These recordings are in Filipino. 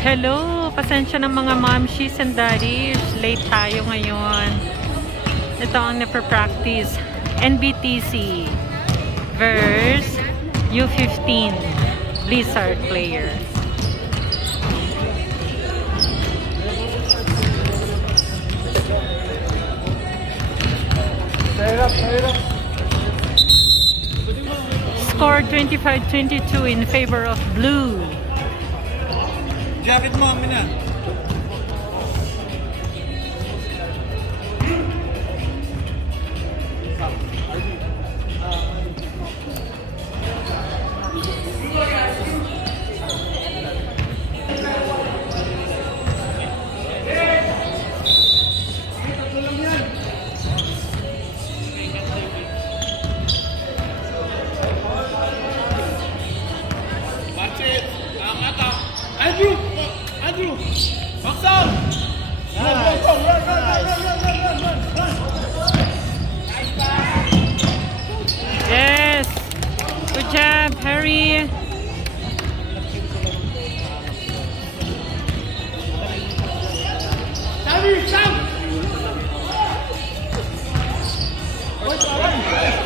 Hello! Pasensya ng mga momshies and daddies. Late tayo ngayon. Ito ang napapractice. NBTC versus U15 Blizzard player. Score 25-22 in favor of blue. Jacket mo, Mina. Andrew! Box out! Nice. Run! Yes! Good job, Harry! Sam!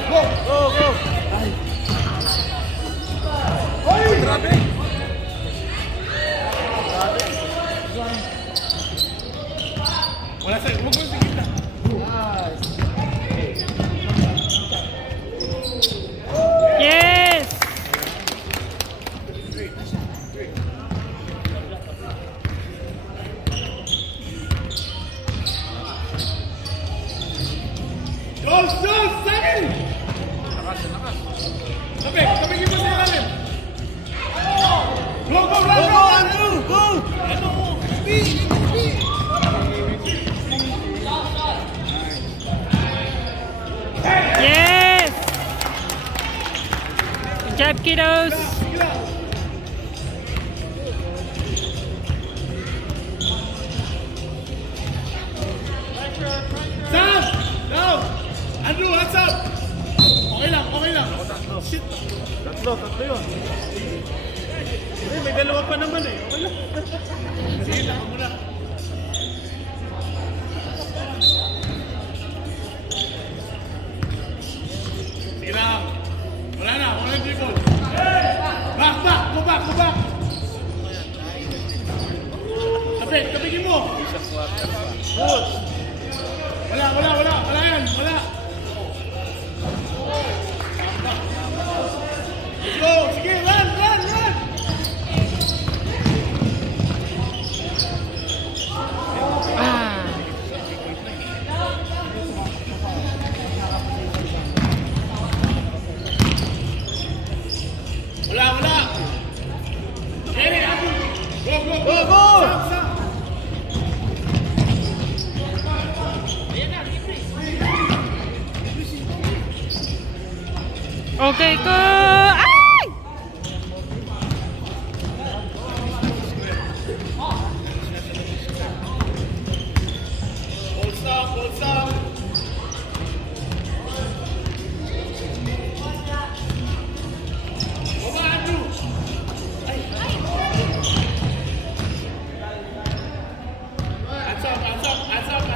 Go! Grabe! Wala sa'yo, huwag mo sa gitna. Yes! Dos! Sabi! Lakas. Tabi kita sa ilalim. Go! Andrew! Go! Speed! Yes! Good job, kiddos! Sam! Down! Andrew, hands up! Okay lang. Shit! Tatlo yun. May dalawa pa naman eh. Okay lang. Sige lang, muna. Sige lang. Wala na dribble. Go back! Tabigin mo. Good. Wala yan. Let's go. Sige, run. Wala. Hey, go. Sam. Okay, go! Ay! Hold stop. Hands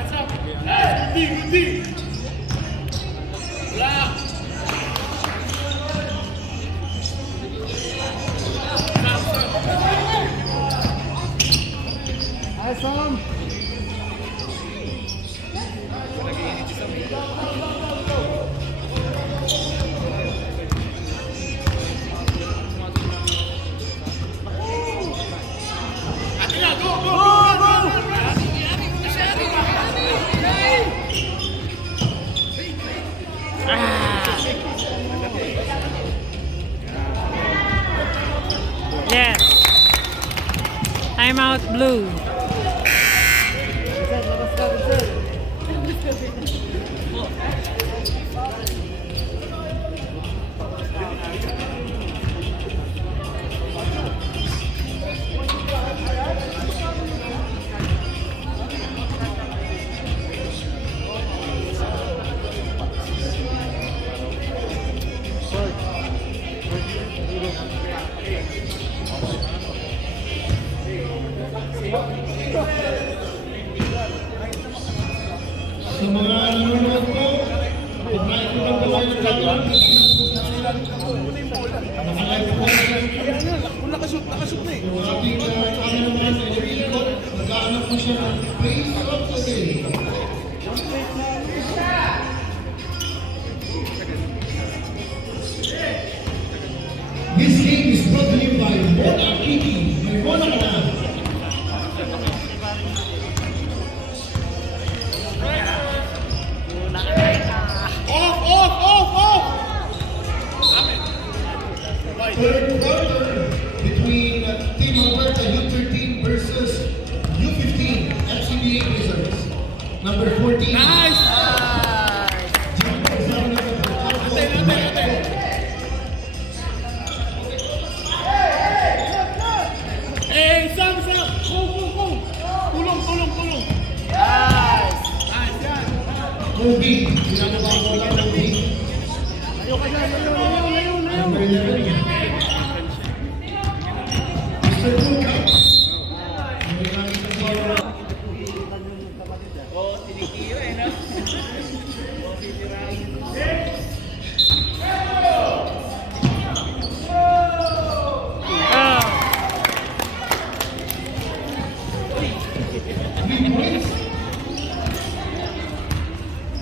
up. Good D. Wala. Sam. Go! Yes! Time out, blue. Sa mga nanonood ko, itry ko lang gawin ng camera. Nakashoot na eh. Yung ating cameraman, Enrico, nag-aanap mo siya ng place of the day. This game is brought to you by Mona Kiki. May Mona ka na. Off! Third quarter between Team Alberta U13 versus U15 FCBA Blizzards. Number 14. Nice! Eh, Sam! Go! Tulong! Nice yan! Kobe. Pinababa ko lang Kobe. Number 11. Mr. Luka.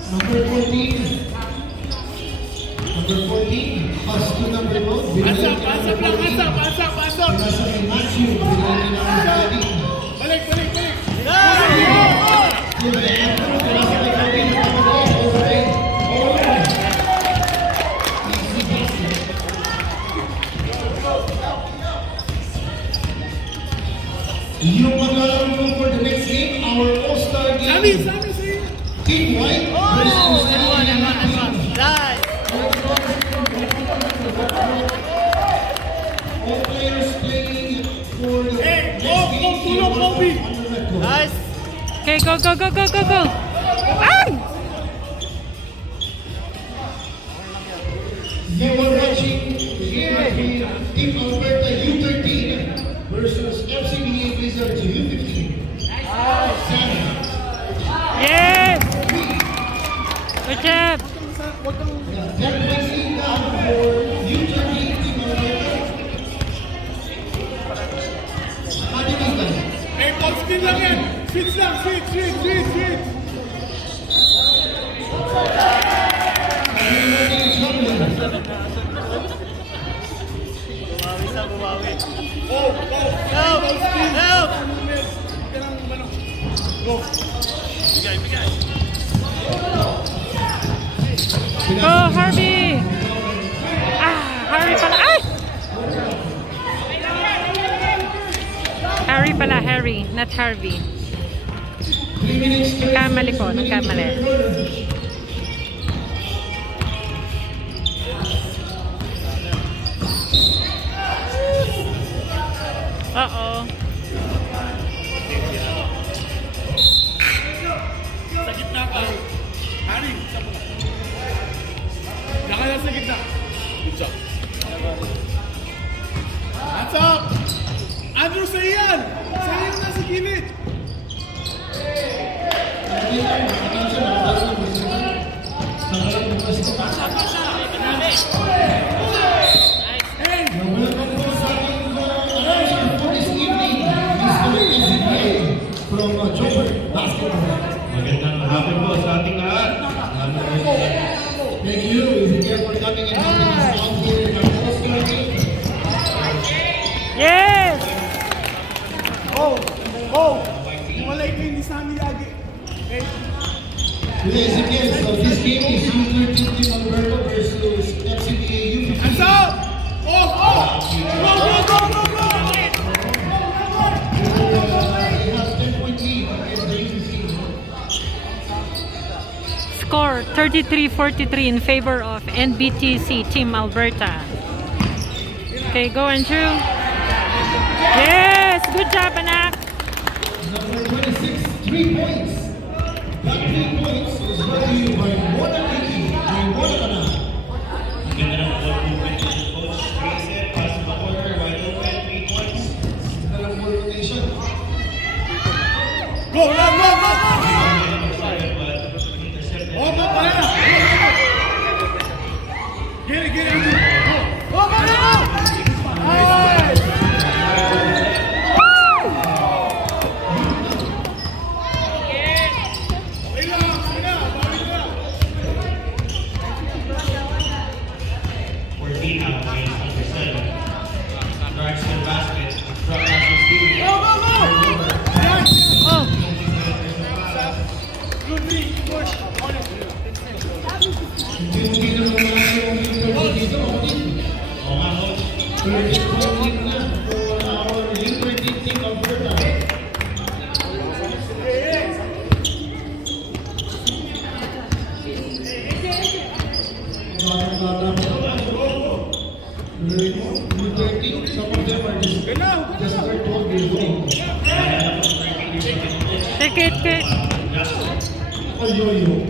Number 14. Pass to number 1. Pasok! Nasa kay Matthew. Binigyan ng ready. Balik! Yung maglalaro for the next game, our all-star game. Sami! Team White versus Team Nice! all players playing for the Hey, next go, game. tulong, Kobe. Nice! Okay, go! Ay! You are watching here Team Alberta U13 versus FCBA Blizzard U15. Yes! Good job! They're placing down for U13 Team Alberta. Eh, pop spin lang yan! Switch! Bumawi. Help! Go! Bigay. Go, Harvey! Harvey pala. Ay! Harry pala, Harry, not Harvey. 3 minutes. Nagkamali po, nagkamali. Uh-oh. Sa gitna ka. Hari, isa mo. Diyan ka lang sa gitna. Good job. Hands up! Andrew, sa'yo yan! Sa'yo yung nasa gilid! Magandang hapon po sa ating lahat. Thank you. Is it for coming and helping us out here in our All-Star game? Yes! Oh! Walay ko hindi sa amin lagi. Okay? Yes, again, so this game is U13 Team Alberta versus FCBA U15. Hands up! Off! Go! They have 10-point lead against the U15. Score 33-43 in favor of NBTC Team Alberta. Okay, go Andrew. Yes! Good job, anak! Number 26, 3 points. That 3 points is brought to you by Mona Kiki. By Mona ka na. Ganda ng ball movement ng coach. Reset, pass to the corner, wide open, 3 points. Dalang ball rotation. Go, go, go, go! Intercepted. Oh, go, go! Get it, get it! Go, go, go! Nice! Hindi na naman yung U13 dito. Oo nga, coach. 13 na for our U13 team Alberta. U13, some of them are just start 12 years old. Take it, Kate. Oh, yo-yo.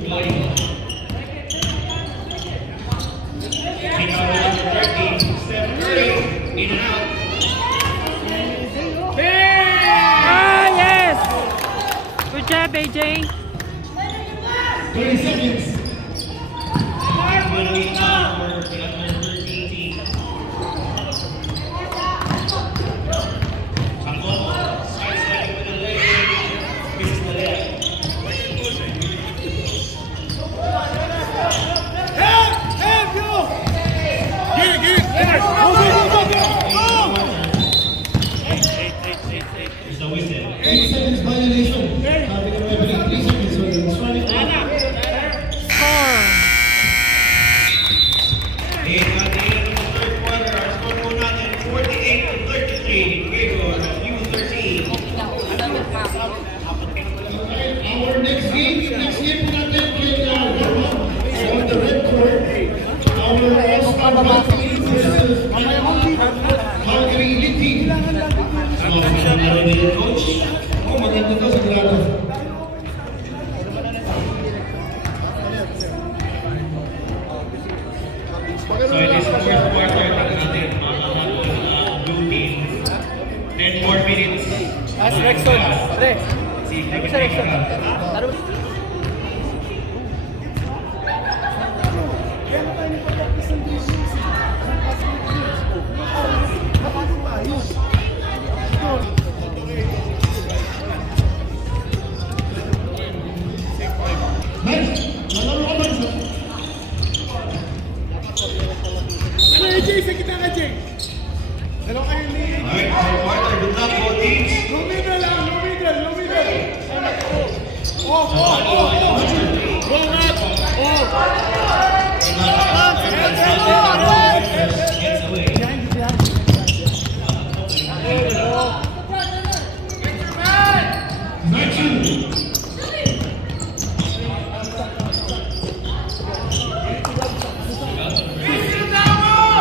Ah, yes! Good job, AJ. 30 seconds. There's no whistle. 8 seconds violation. Sabi ng referee, 3 seconds. So it's running out. Score. And at the end of the third quarter, our score po natin 48-33 in favor of U13. Our next game po natin kay on the red court. Our all-star team versus Calgary Elite team. So, pinalaro nila coach. Oh, maganda to sa grado. So it is fourth quarter natin mga blue team. 10 more minutes. Rexon. Pre. Si Ano sa Rexon? Taro. Nice. Lalaro ka man. Ano, AJ? Sa kita ka, Jay. Dalawa kayo lead. Alright, fourth quarter. Good luck po teams. No middle lang, no middle, no middle. Oh, oh, oh, oh. Go up. Oh. Gets away. Not you.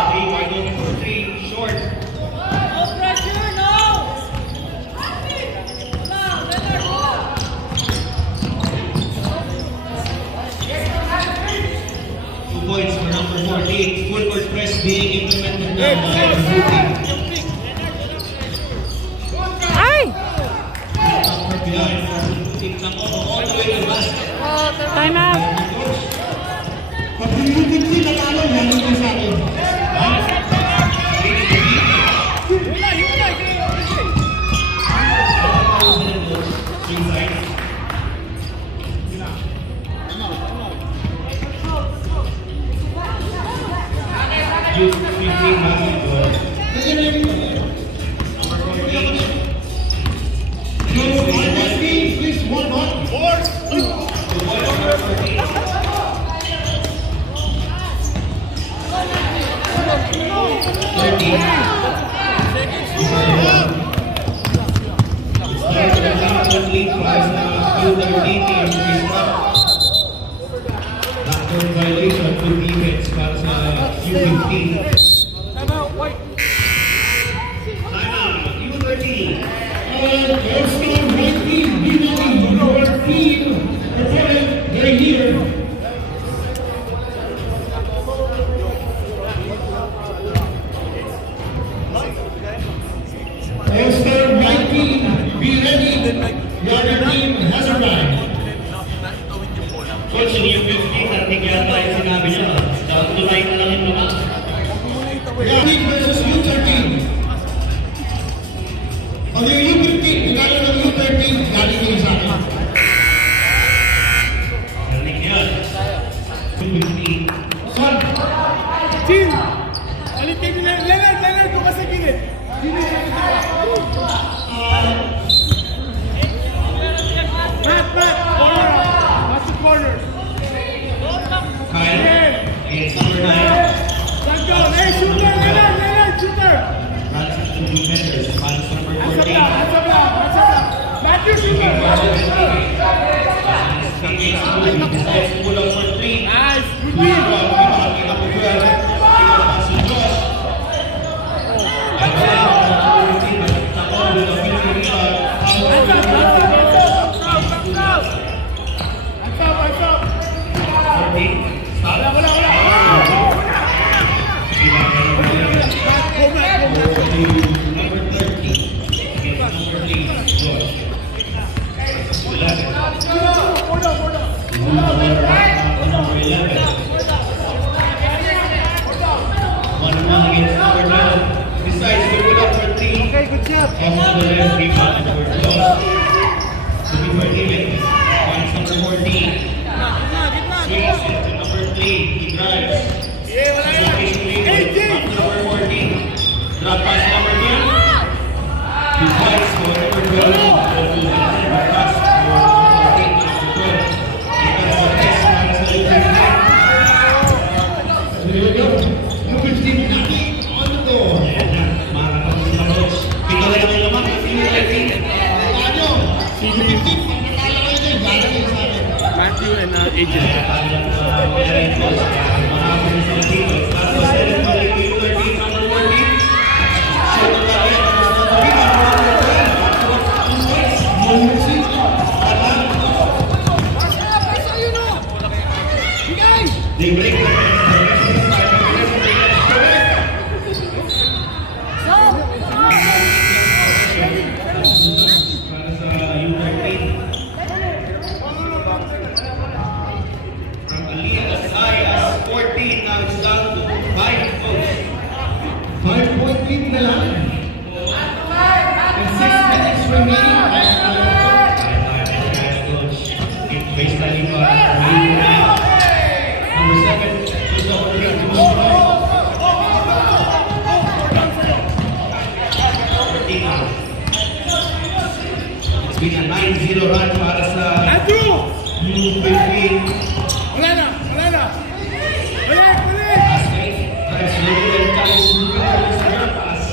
Three wide open for three. Short. No pressure, no! 2 points for number 14. Full court press being implemented now by the blue team. Ay! Upper behind for blue team. All the way to the basket. Time out. Pag U13 natalo, lalo na sa akin. Three sides. U15 basketball. Number 14. So, on this game, please, 1-1. The ball is number 14. Backdoor violation, full defense para sa U15. Timeout, U13. All-star right team, B-Money, your team, opponent, right here. All-star right team, be ready. Your team O yung U15, regalo ng U13, galing kayo sa akin. Galing yan. U15. Son, Team! Alitin nyo na. Leonard, kung kasi gilid. Gilid siya ito. Matt! Corner! Watch the corner. Kyle. It's number 9. Let's go! Hey, shooter! Leonard! Shooter! Runs to the defenders. Finds number 14. Hands up now! Matthew, shooter! Decides to pull out for 3. Nice! Good win! Hands up! Wala! Decides to pull out for 3. Okay, good job! Off to the left, rebound for Josh. Looking for David. Finds number 14. Swings it to number 3. He drives. Number 14. Drop pass number 2. He fights for number 12. Pass for number 14. He does the best pass of the game. there you go. U15, knocking on the door. Ayan na, makakapagod na coach. Pito na lang yung lamang. Ano? U15, pagkakala kayo dyan, galing kayo sa akin. Matthew and Agent. They break the para sa U13. From a lead as high as 14, now it's down to 5 points. 5-point lead na lang. And 6 minutes remaining. Baseline number 7, just over 3 to It's been a 9-0 run para sa Andrew! U15. Wala na! Balik! Tries to look at Carlos Rivera's pass.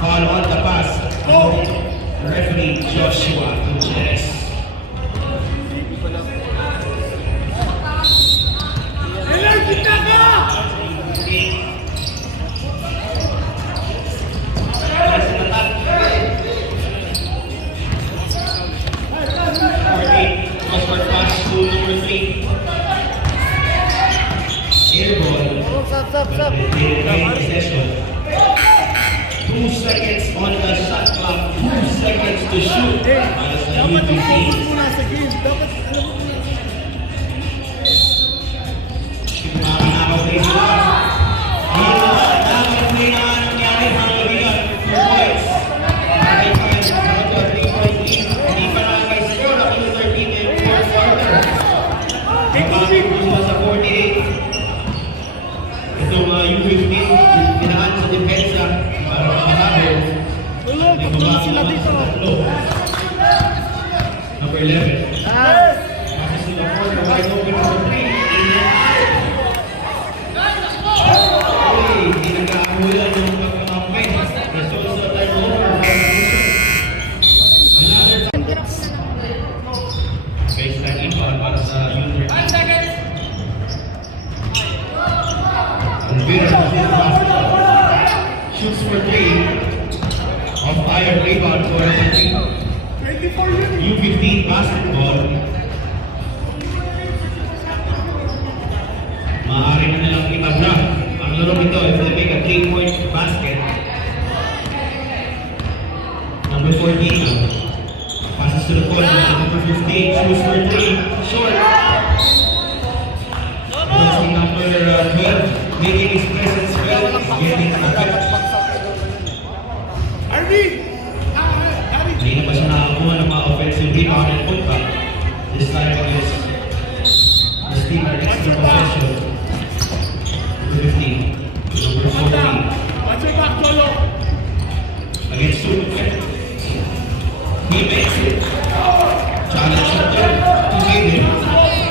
Foul on the pass. Referee Joshua Gutierrez. Leonard, kita ka! Crossword pass to number 3. Airball. Stop. Possession. 2 seconds on the shot clock. 2 seconds to shoot. Para sa Dapat yung focus U15. muna sa game. Dapat alam mo muna. Makanakaw kayo sila. Dapat may nangyari sa kabilan. 4 points. Ay, fine. Dapat 3-point lead. Hindi pa nakakaisa yun. Ako yung 13 and 4 quarter. Magkakaroon sa 48. Itong U15, pinaan sa depensa para makahabol. May Tulog sila bababa dito. sa tatlo. Number 11. Passes to the corner, wide open for 3. Hindi nagkakamulan yung pagkakamay. Result sa turnover. Another baseline inbound para sa U13. Shoots for 3. Off fire rebound for U15 basketball. Maaari na nilang itabla ang laro ito if they make a 3-point basket. Number 14 now. Passes to the corner to number 15. Shoots for 3. Short. That's number 12. Making his presence felt. Getting a bit. Arvin! This time against the team at extra possession. Number 15. Number 14. Watch your back, Cholo. Against Super. He makes it. Challenge shot there. To save him.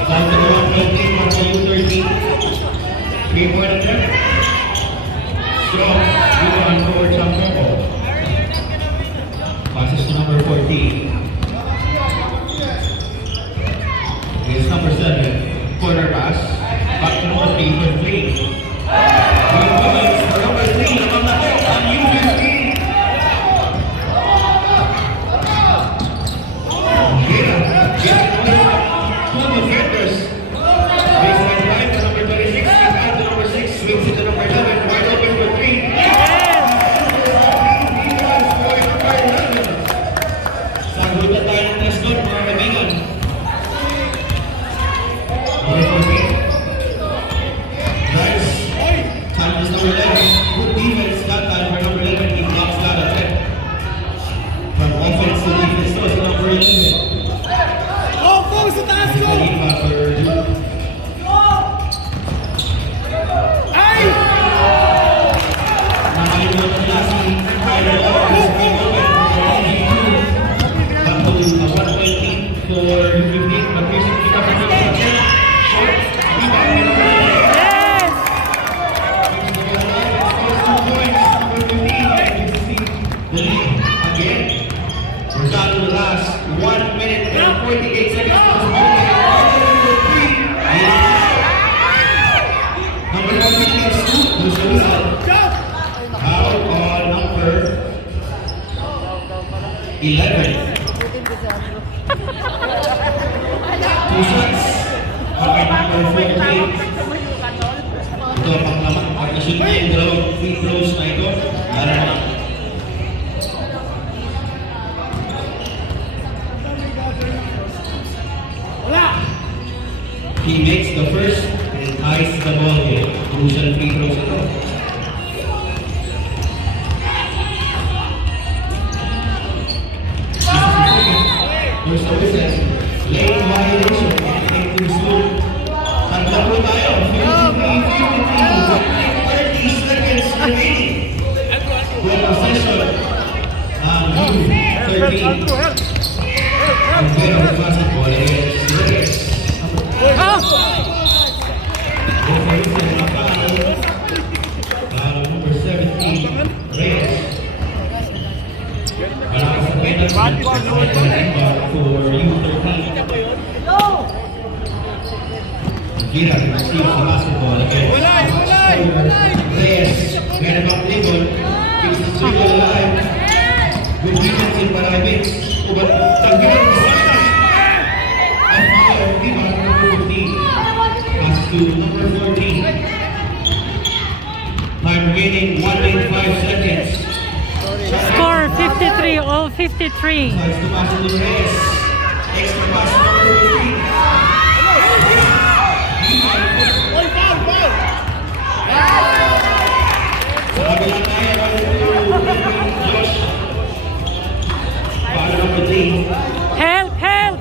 Foul to the 1-point from the U13. 3-point attempt. Strong. Rebound for Champoco. Passes to number 14. Against number 7. Corner pass. Back to number 3 for 3. 3 points for number 3. Naman na po ang U15. He makes the first and ties the ball game. Crucial free throws ito. There's the whistle. Late violation. Take too soon. Tatlo po tayo. 30 seconds remaining. Good possession. U13. Alberta with basketball against Reyes. Number 17, Reyes. For U13. Gira receives the basketball against Reyes. Got him up dribble. Keeps the dribble alive. Good defense in Parabix. But Tanggilan is and fire rebound number 15. Pass to number 14. Time remaining 1 minute 5 seconds. Score 53, all 53. Tries to pass to Reyes. Extra pass number 15. Sa kabilang tayo, Josh. Paano number 3? Help, help!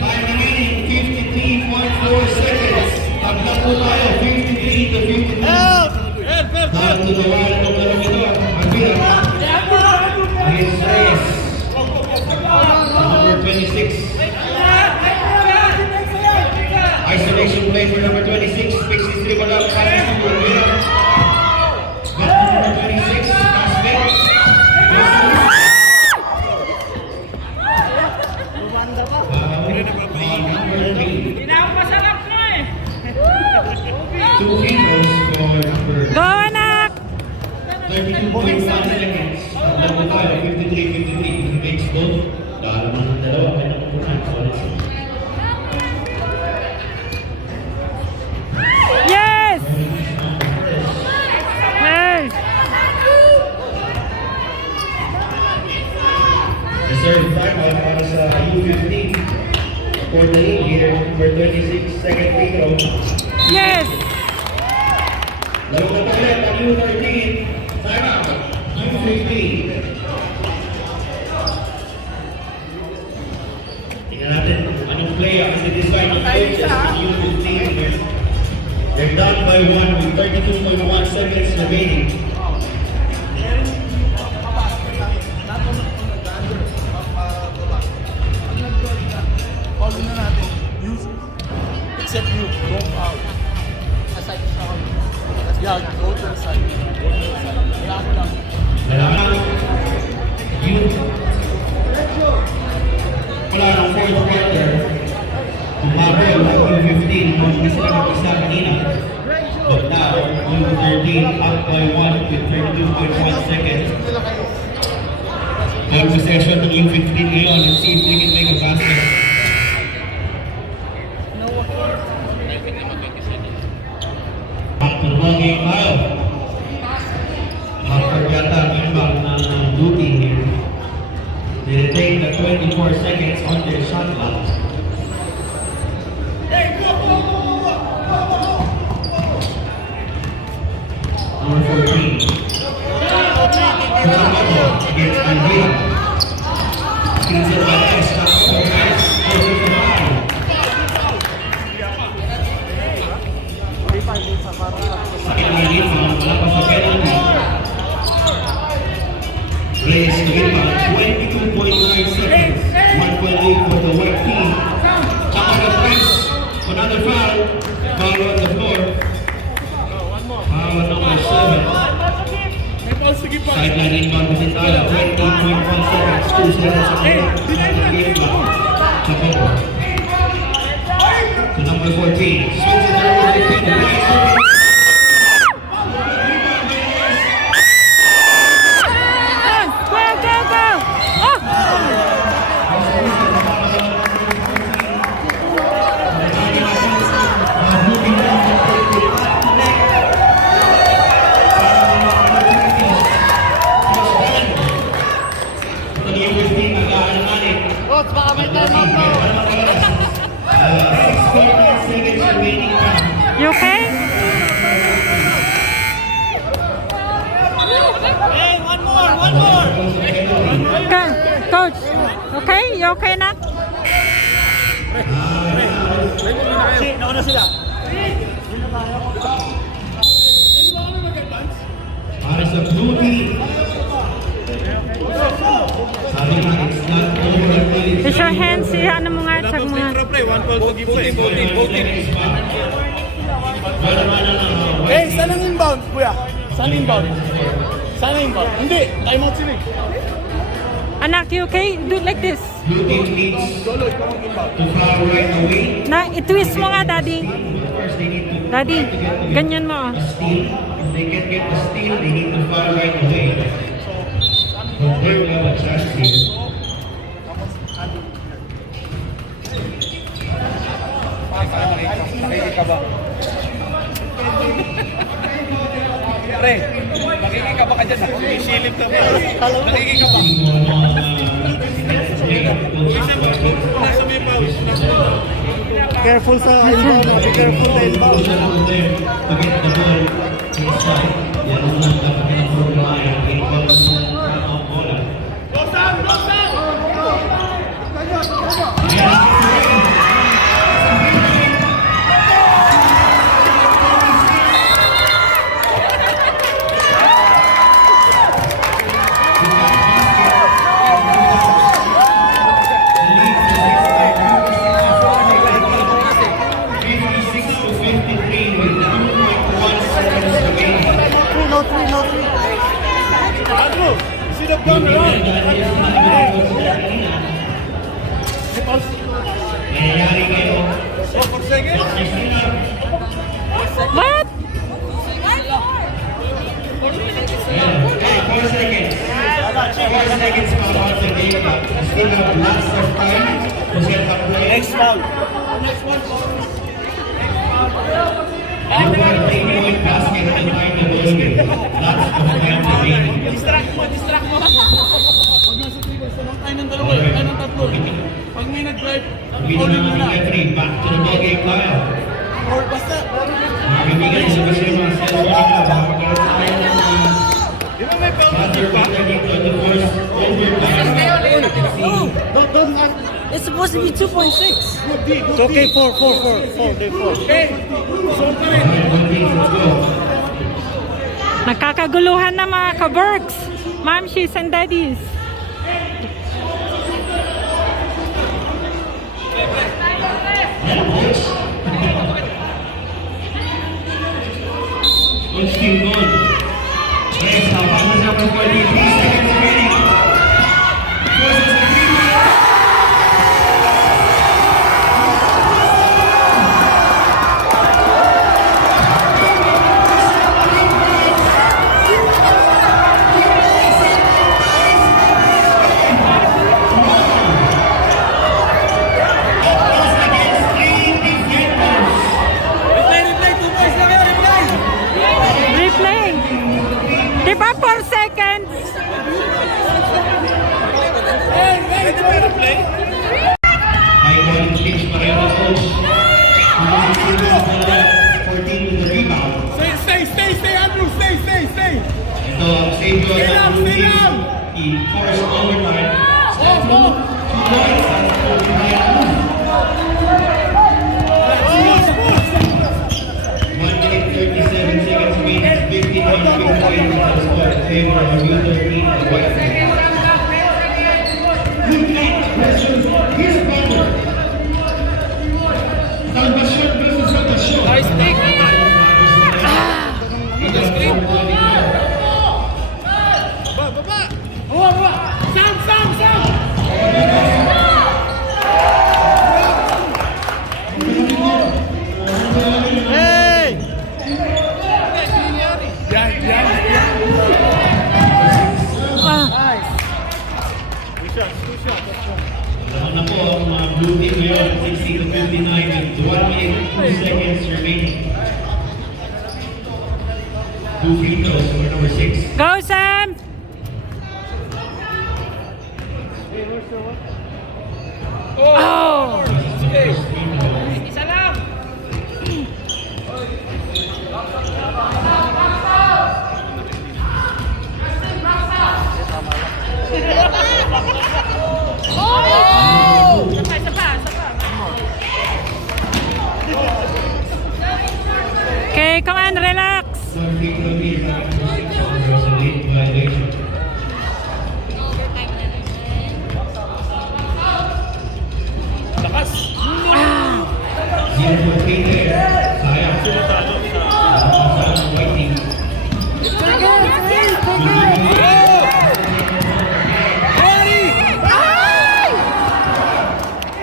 Time remaining 53.4 seconds. Tabla po tayo, 53 to 53. Down to the wall of the ito. Alberta. Against Reyes. Number 26. Isolation play for number 26. Fix his dribble up. Passes to Alberta. Back to number 26. Pass back. Two free throws for number Go, anak! 32.1 seconds. Level 5, 53-53. He makes both. Dahil naman ng dalawa, kaya nakukunan. Solid siya. Yes! Hey! Reserve timeout para sa U15. For the lead here, number 26, second free throw. Yes! Laro na pa ulit ang U13. Timeout. U15. Tingnan natin. they decide to play this U15. They're down by 1 with 32.1 seconds remaining. Except you, go out. Aside sa akin. Yeah, go to the side. Wala ko lang. Wala ng fourth quarter. Umabol ang U15 kung hindi sila mag-isa kanina. But now, U13 up by 1 with 32.1 seconds. Ball possession ng U15 ngayon. Let's see if they can make a basket. Back to the ball game tayo. After yata ang imbang ng duty here. They take the 24 seconds on their shot clock. Number 14. Against Alberta. Screens it by S. Shot for S. Sakit na rin. Wala pa sa penalty. Plays to get about 22.9 seconds. 1.8 for the white team. Top of the press. Another foul. Foul on the floor. Foul number 7. Sideline inbound with Itala. 28.1 seconds. 2 seconds on the clock. To number 14. Swings it over to the right side. You okay? Hey, one more. Okay. Coach, okay? You okay na? Nauna sila. Para sa blue team. Sabi nga, it's not over until it's Is your hands, ano mo nga sa mga... Hey, saan ang inbound, kuya? Saan inbound? Hindi, time out sila. Anak, you okay? Do it like this. blue team needs to foul right away. Na, i-twist mo nga, Daddy. First, they need to Daddy, ganyan mo. a steal. If they can get the steal, they need to foul right away. But they have a chance here. Nakikita ba? Pre, makikita ba ka dyan? Isilip na ba? Nakikita ba? Nasa may pause. Careful sa inbound, be careful sa inbound. To get the ball inside. Yan ang dapat ng problema. Ang bola. Nangyayari ngayon. What? 4 seconds. 4 seconds pa about the game. Still have lots of time to set up play. Next foul. Over 3-point basket to find the ball game. Lots of time remaining. Distract mo. Huwag na sa trigger. Sa tayo ng dalawa, tayo ng tatlo. Pag may nag-drive, Bilang ulit ng mo na. referee, back to the ball game tayo. Or basta. Mga kaibigan, isa ba siya mga cellphone nila? Baka magkaroon tayo ng Di ba may foul? buzzer beater dito on the first overtime. Don't It's supposed to be 2.6. It's okay, 4. They 4. Okay. So pa rin. Nakakaguluhan na mga ka-Berks. Mamshis and daddies. Let's keep going. Next, passes number 43 seconds remaining. Versus the green man. Replay. Di ba 4 seconds? High volume pitch pareho na coach. 14 with the rebound. Stay, Andrew. Stay. Ito ang save goal ng blue team. He forced overtime. Step through, 2 points, and 1 minute 37 seconds remaining. 59 points to the score in favor of U13 and white team. Versus his brother. Salvacion versus Salvacion. Nice pick. Naman na po ang mga blue team ngayon, 60 to 59 with 1 minute 2 seconds remaining. 2 free throws for number 6. Go, Sam! Oh! Isa lang. Okay, come on, relax. 1 free throw lead for number 6. There was a late violation. Lakas. 0 for 3 there. Sayang. Nakapasa ng white team.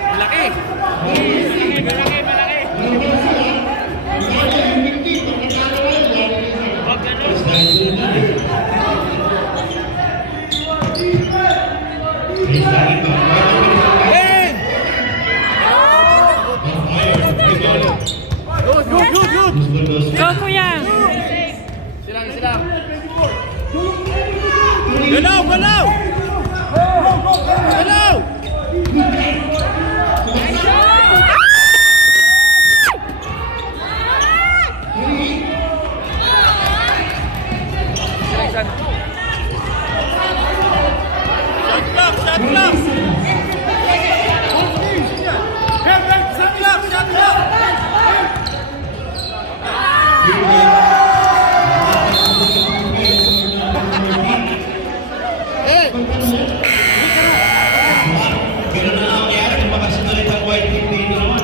Malaki. First time to the line. Raise the rebound. Hey! On fire. Rebound. Good. Loose ball goes Go, kuya. Silang. Galaw! Shot clock. Ganun na ang nangyari kung makasunulit ang white team dito naman.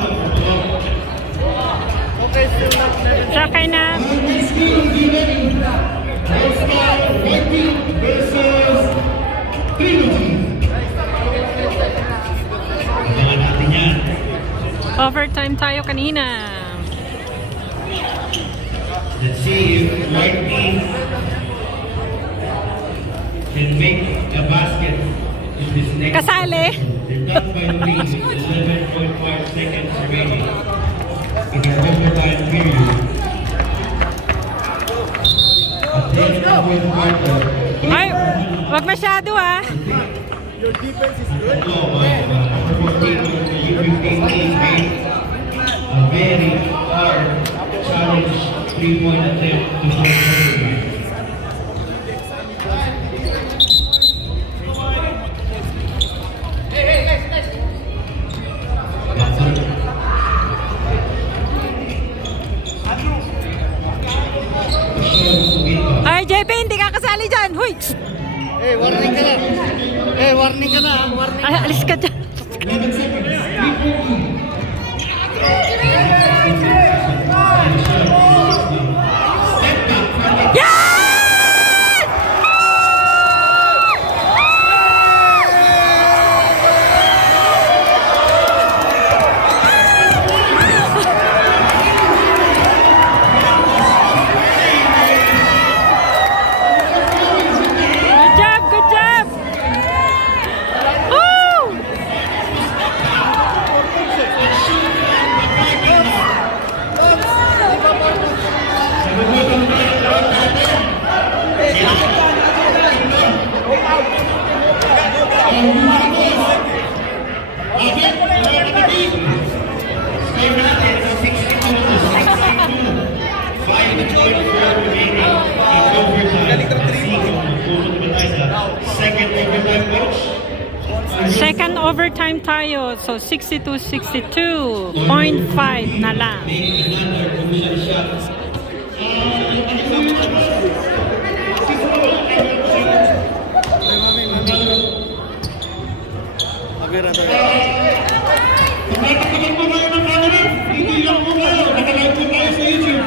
Sakay na. Next game will be ready. Let's start white team versus green team. Abangan natin yan. Overtime tayo kanina. Let's see if white team can make a basket in this next. Kasali. They're down by 3 with 11.5 seconds remaining in the overtime period. At the end of the fourth quarter, Ay, wag masyado ah. Hello, number 14 of the U15 made a very hard challenge 3-point attempt to force overtime. warning ka na, warning. Ay, alis ka dyan. 11 seconds. 340. Good job, good job. Woo! Second overtime tayo. So 62-62. 0.5 na lang. Pagkakatagal po kayo ng camera, hindi lang po kayo. Nakalive po tayo sa YouTube.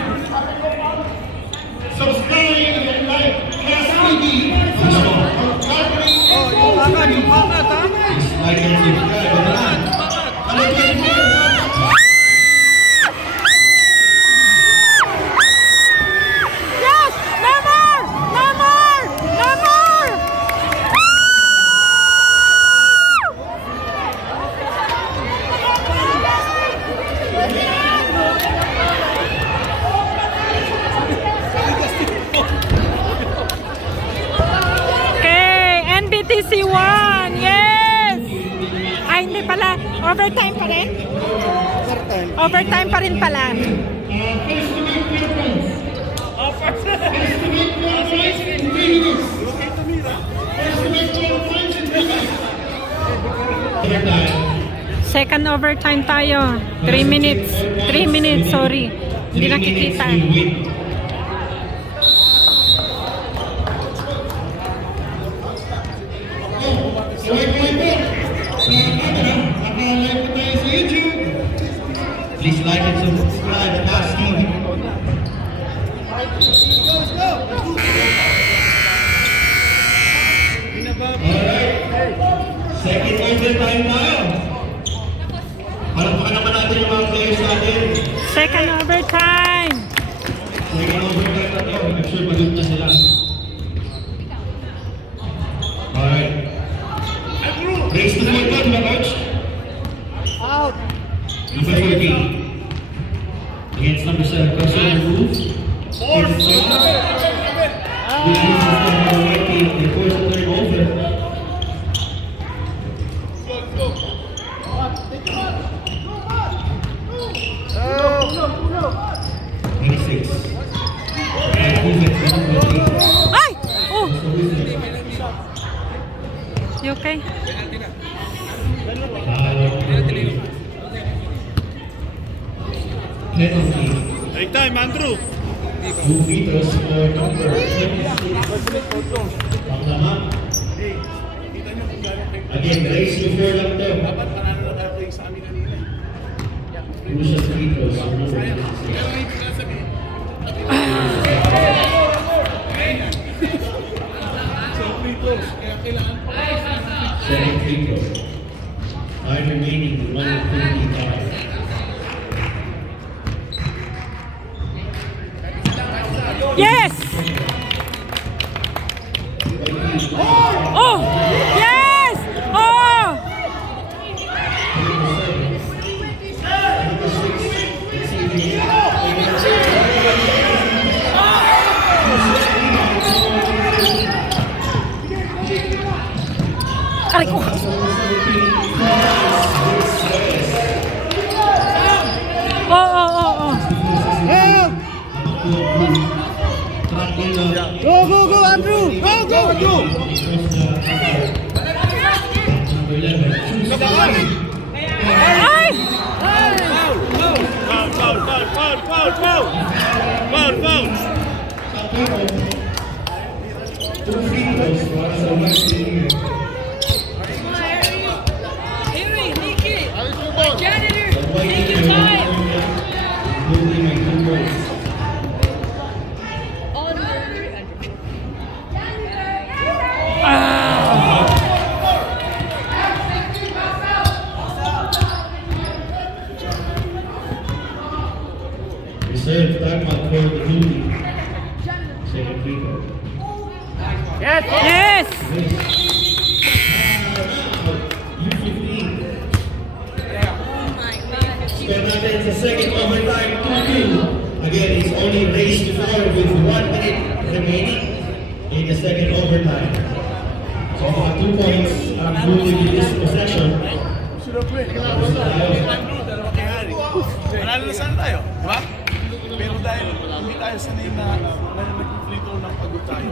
Subscribe and like Cast TV. Like and subscribe. Yes! No more! No more! No more! Okay, NBTC 1! Yes! Ay, hindi pala. Overtime pa rin? Overtime pa rin pala. Second overtime tayo. 3 minutes. 3 minutes, sorry. Hindi nakikita. Please like and subscribe at Cast TV. Second overtime tayo. Palakpakan naman natin yung mga players natin. Second overtime. Second overtime na to. I'm sure pagod na sila. Alright. Race to the point ba, coach? Out. Number 14. Against number 7. Personal move. 4. This is number 19. The first and third over. Ay! Oh! You okay? Penalty. Take time, Andrew. 2 meters for number 26. Panglaman. Again, race before lang to. Crucial free throws for number 26. Second free throw. Time remaining 1:55. Yes! Oh! Yes! Oh! Aray ko! Oh! Help! Go, Andrew! Go! Ay! Foul! Two free throws for us. losing by 2 points. Reserve timeout for the blue team. Second free throw. Yes! U15. Spend natin sa second overtime 2-2. Again, it's only race to 4 with 1 minute remaining in the second overtime. So mga 2 points ang blue team in this possession. Tapos na tayo. Manalo na sana tayo, di ba? Pero dahil hindi tayo sanay na nag-free throw ng pagod tayo,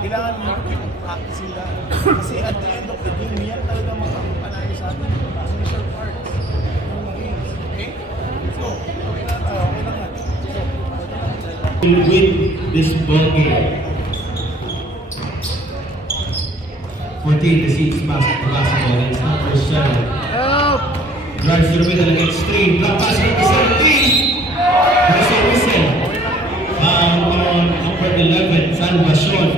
kailangan mag-practice sila. Kasi at the end of the game, yan talaga makapanalo sa atin. Initial part ng games. Okay? So, okay lang natin. Will win this ball game. 14 receives basketball. It's number 7. Drives to the middle against 3. Block pass to 17. Whistle. On number 11, Salvacion.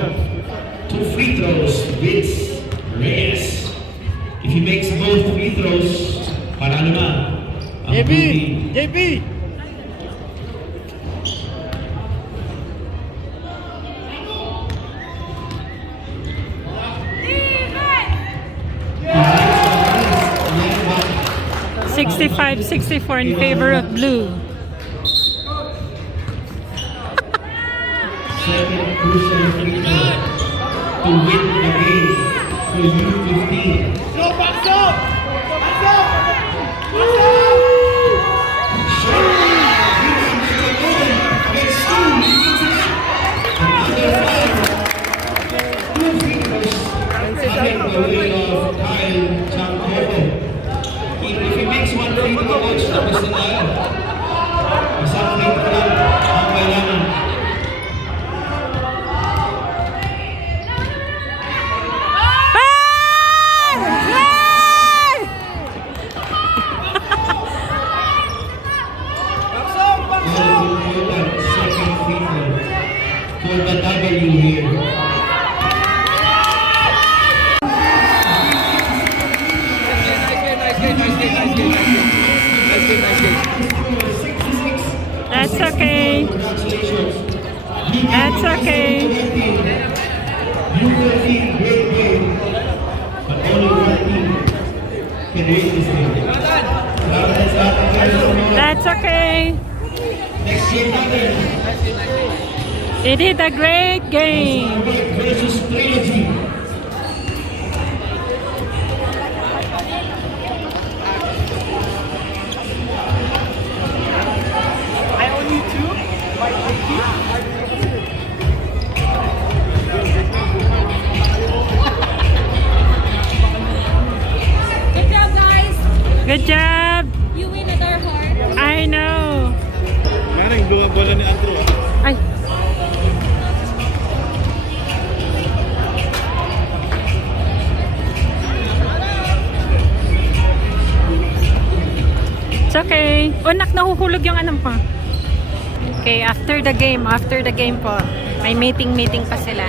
2 free throws. Vince Reyes. If he makes both free throws, panalo na ang blue team. JP! Sixty-five, 64 in favor of blue. Second crucial free throw to win the game for U15. Go, box up! Box up! Box If he makes 1 free throw, coach, tapos na tayo. Isang free throw lang ang kailangan. Second free throw for the W here. That's okay. That's okay. U13, great game. But only one team can win this game. That's okay. Next game natin. They did a great game. Versus Trilogy. I only 2 by 18. Good job, guys. Good job. You win at our heart. I know. Galing, bola ni Andrew. Ay. It's okay. Unak, nahuhulog yung anong pa. Okay, after the game po. May meeting pa sila.